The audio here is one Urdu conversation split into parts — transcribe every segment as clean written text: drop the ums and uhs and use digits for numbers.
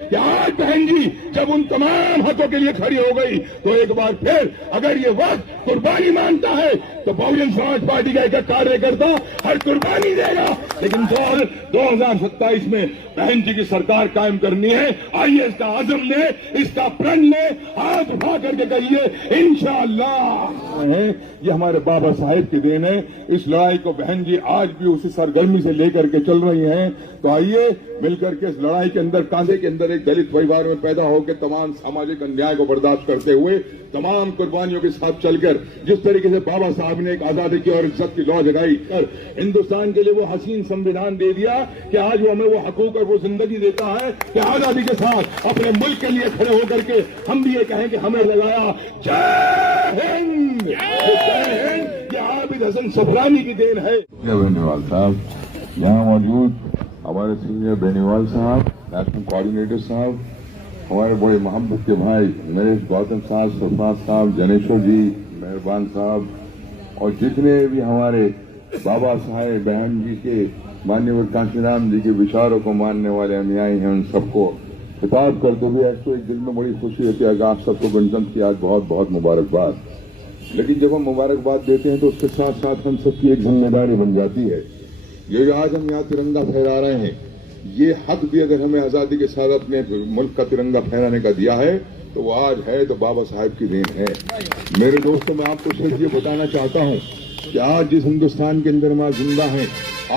کہ آج بہن جی جب ان تمام حقوں کے لیے کھڑی ہو گئی تو ایک بار پھر اگر یہ وقت قربانی مانتا ہے تو بہوجن سماج پارٹی کا ایک کاریہ کرتا ہر قربانی دے گا، لیکن 2027 میں بہن جی کی سرکار قائم کرنی ہے۔ آئیے اس کا عزم لے، اس کا پرن لے، ہاتھ اٹھا کر کے کہیے انشاءاللہ۔ یہ ہمارے بابا صاحب کی دین ہے۔ اس لڑائی کو بہن جی آج بھی اسی سرگرمی سے لے کر کے چل رہی ہیں، تو آئیے مل کر کے اس لڑائی کے اندر کاندھے کے اندر ایک دلت پریوار میں پیدا ہو کے تمام سماجک انیائے کو برداشت کرتے ہوئے تمام قربانیوں کے ساتھ چل کر جس طریقے سے بابا صاحب نے ایک آزادی کی اور عزت کی لو جگائی اور ہندوستان کے لیے وہ حسین سمویدھان دے دیا کہ آج وہ ہمیں وہ حقوق اور وہ زندگی دیتا ہے کہ آزادی کے ساتھ اپنے ملک کے لیے کھڑے ہو کر کے ہم بھی یہ کہیں کہ ہمیں لگایا جے ہند، جے ہند، یہ عابد حسن صفرانی کی دین ہے۔ بینیوال صاحب یہاں موجود، ہمارے سینئر بینیوال صاحب، نیشنل کوآرڈینیٹر صاحب، ہمارے بڑے محبت کے بھائی نریش گوتم صاحب، سرفراز صاحب، جنیشور جی، مہربان صاحب، اور جتنے بھی ہمارے بابا صاحب بہن جی کے مانیور کانشی رام جی کے وچاروں کو ماننے والے انیائی ہیں، ان سب کو خطاب کرتے ہوئے ایسے ایک دل میں بڑی خوشی ہوتی ہے کہ آپ سب کو گنجن کی آج بہت بہت مبارکباد۔ لیکن جب ہم مبارکباد دیتے ہیں تو اس کے ساتھ ساتھ ہم سب کی ایک ذمہ داری بن جاتی ہے۔ یہ جو آج ہم یہاں ترنگا پھہرا رہے ہیں، یہ حق بھی اگر ہمیں آزادی کے ساتھ اپنے ملک کا ترنگا پھہرانے کا دیا ہے تو وہ آج ہے تو بابا صاحب کی دین ہے۔ میرے دوستوں، میں آپ کو صرف یہ بتانا چاہتا ہوں کہ آج جس ہندوستان کے اندر ہم آج زندہ ہیں،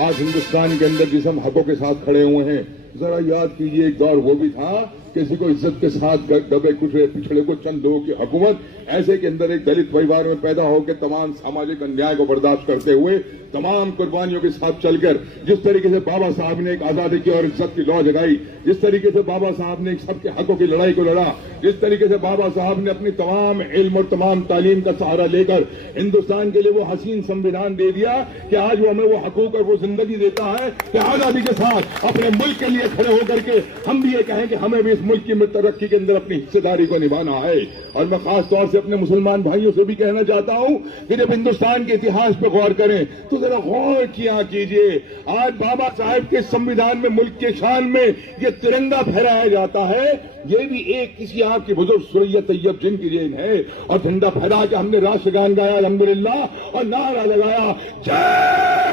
آج ہندوستان کے اندر جس ہم حقوں کے ساتھ کھڑے ہوئے ہیں، ذرا یاد کیجئے ایک دور وہ بھی تھا کسی کو عزت کے ساتھ دبے کچھڑے پچھڑے کو چند لوگوں کی حکومت ایسے کے اندر ایک دلت پریوار میں پیدا ہو کے تمام سماجک انیائے کو برداشت کرتے ہوئے تمام قربانیوں کے ساتھ چل کر جس طریقے سے بابا صاحب نے ایک آزادی کی اور عزت کی لو جگائی، جس طریقے سے بابا صاحب نے ایک سب کے حقوں کی لڑائی کو لڑا، جس طریقے سے بابا صاحب نے اپنی تمام علم اور تمام تعلیم کا سہارا لے کر ہندوستان کے لیے وہ حسین سمویدھان دے دیا کہ آج وہ ہمیں وہ حقوق اور وہ زندگی دیتا ہے کہ آزادی کے ساتھ اپنے ملک کے لیے کھڑے ہو کر کے ہم بھی یہ کہیں کہ ہمیں بھی اس ملک کی ترقی کے اندر اپنی حصے داری کو نبھانا ہے۔ اور میں خاص طور سے اپنے مسلمان بھائیوں سے بھی کہنا چاہتا ہوں کہ جب ہندوستان کے اتہاس پہ غور کریں تو ذرا غور کیا کیجئے، آج بابا صاحب کے سمویدھان میں ملک کے شان میں یہ ترنگا پھہرایا جاتا ہے، یہ بھی ایک کسی آپ کی بزرگ سوریا طیب جن کی دین ہے۔ اور جھنڈا پھہرا کے ہم نے راشٹرگان گایا الحمدللہ اور نعرہ لگایا جے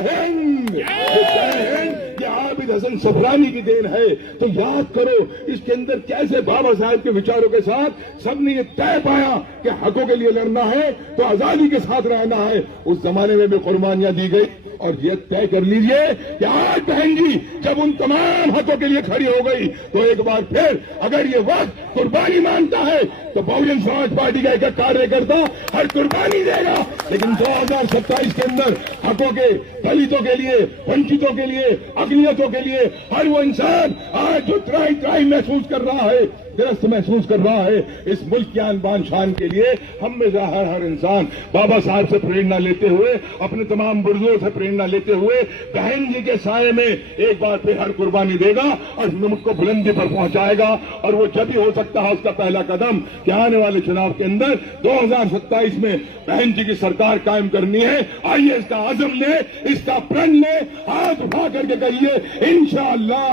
ہند، جے ہند، یہ عابد حسن صفرانی کی دین ہے۔ تو یاد کرو اس کے اندر کیسے بابا صاحب کے وچاروں کے ساتھ سب نے یہ طے پایا کہ حقوں کے لیے لڑنا ہے تو آزادی کے ساتھ رہنا ہے۔ اس زمانے میں بھی قربانیاں دی گئی اور یہ طے کر لیجئے کہ آج بہن جی جب ان تمام حقوں کے لیے کھڑی ہو گئی تو ایک بار پھر اگر یہ وقت قربانی مانتا ہے تو بہوجن سماج پارٹی کا ایک کاریہ کرتا ہر قربانی دے گا، لیکن 2027 کے اندر حقوں کے، دلتوں کے لیے، ونچتوں کے لیے، اقلیتوں کے لیے ہر وہ انسان آج جو ترائی محسوس کر رہا ہے، درست محسوس کر رہا ہے، اس ملک کی آن بان شان کے لیے ہم میں ہر انسان بابا صاحب سے پریرنا لیتے ہوئے، اپنے تمام بزرگوں سے پریرنا لیتے ہوئے بہن جی کے سائے میں ایک بار پھر ہر قربانی دے گا اور ملک کو بلندی پر پہنچائے گا۔ اور وہ جب ہی ہو سکتا ہے اس کا پہلا قدم کہ آنے والے چناؤ کے اندر 2027 میں بہن جی کی سرکار قائم کرنی ہے۔ آئیے اس کا عزم لے، اس کا پرن لے، ہاتھ اٹھا کر کے کہیے انشاءاللہ۔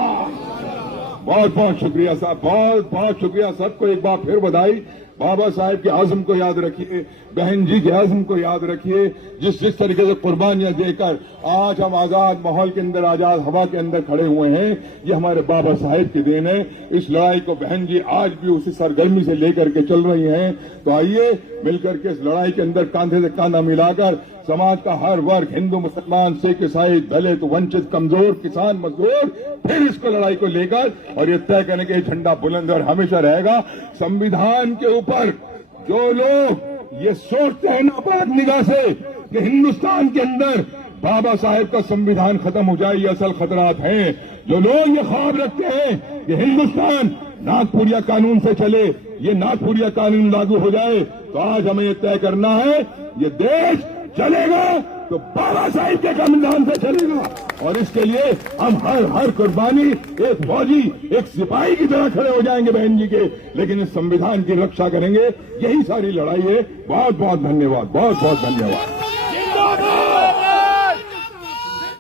بہت بہت شکریہ صاحب، بہت بہت شکریہ، سب کو ایک بار پھر بدھائی۔ بابا صاحب کے عزم کو یاد رکھیے، بہن جی کے عزم کو یاد رکھیے، جس طریقے سے قربانیاں دے کر آج ہم آزاد ماحول کے اندر، آزاد ہوا کے اندر کھڑے ہوئے ہیں، یہ ہمارے بابا صاحب کی دین ہے۔ اس لڑائی کو بہن جی آج بھی اسی سرگرمی سے لے کر کے چل رہی ہیں، تو آئیے مل کر کے اس لڑائی کے اندر کاندھے سے کاندھا ملا کر سماج کا ہر ورگ، ہندو، مسلمان، سکھ، عیسائی، دلت، ونچت، کمزور، کسان، مزدور، پھر اس کو لڑائی کو لے کر اور یہ طے کرنے کے جھنڈا بلند اور ہمیشہ رہے گا۔ سمویدھان کے اوپر جو لوگ یہ سوچتے ہیں ناپاک نگاہ سے کہ ہندوستان کے اندر بابا صاحب کا سمویدھان ختم ہو جائے، یہ اصل خطرات ہیں۔ جو لوگ یہ خواب رکھتے ہیں کہ ہندوستان ناگپوریا قانون سے چلے، یہ ناگپوریا قانون لاگو ہو جائے، تو آج ہمیں یہ طے کرنا ہے یہ دیش چلے گا تو بابا صاحب کے سمویدھان سے چلے گا، اور اس کے لیے ہم ہر قربانی ایک فوجی، ایک سپاہی کی طرح کھڑے ہو جائیں گے بہن جی کے، لیکن اس سمویدھان کی رکشا کریں گے۔ یہی ساری لڑائی ہے۔ بہت بہت دھنیہ واد، بہت بہت دھنیہ واد۔